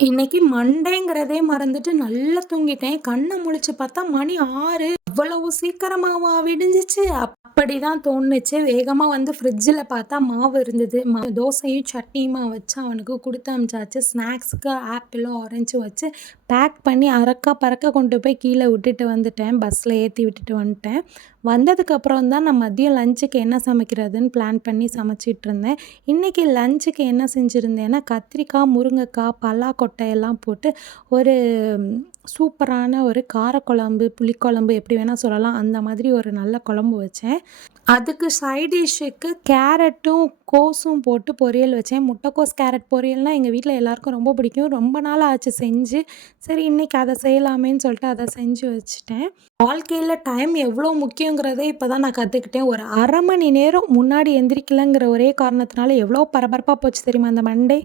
இன்னைக்கு மண்டேங்கிறதே மறந்துட்டு நல்லா தூங்கிட்டேன். கண்ண முழிச்சு பார்த்தா மணி 6. அவ்வளவு சீக்கிரமாவா விடிஞ்சிச்சு? அப்படிதான் தோணுச்சு. வேகமா வந்து ஃப்ரிட்ஜில பார்த்தா மாவு இருந்தது. தோசையும் சட்னியுமா வச்சு அவனுக்கு குடுத்து அனுப்பிச்சாச்சு. ஸ்நாக்ஸ்க்கு ஆப்பிளும், ஆரஞ்சும் வச்சு பேக் பண்ணி அரக்கா பறக்க கொண்டு போய் கீழ விட்டுட்டு வந்துட்டேன். பஸ்ல ஏத்தி விட்டுட்டு வந்துட்டேன். வந்ததுக்கப்புறம் தான் நான் மதியம் லஞ்சுக்கு என்ன சமைக்கிறதுன்னு பிளான் பண்ணி சமைச்சிட்ருந்தேன். இன்னைக்கு லஞ்சுக்கு என்ன செஞ்சிருந்தேன்னா, கத்திரிக்காய், முருங்கைக்காய், பலாக்கொட்டை எல்லாம் போட்டு ஒரு சூப்பரான ஒரு காரக்குழம்பு, புளிக்குழம்பு எப்படி வேணா சொல்லலாம். அந்த மாதிரி ஒரு நல்ல குழம்பு வச்சேன். அதுக்கு சைட் டிஷ்ஷுக்கு கேரட்டும், கோஸும் போட்டு பொரியல் வச்சேன். முட்டைக்கோஸ், கேரட் பொரியல்னா எங்க வீட்ல எல்லாருக்கும் ரொம்ப பிடிக்கும். ரொம்ப நாள் ஆச்சு செஞ்சு. சரி இன்னைக்கு அத செய்யலாமேன்னு சொல்லிட்டு அத செஞ்சு வச்சுட்டேன். வாழ்க்கையில டைம் எவ்வளோ முக்கியங்கிறத இப்ப தான் நான் கத்துக்கிட்டேன். ஒரு 1/2 மணி நேரம் முன்னாடி எந்திரிக்கலங்கிற ஒரே காரணத்தினால எவ்வளோ பரபரப்பா போச்சு தெரியுமா அந்த மண்டே?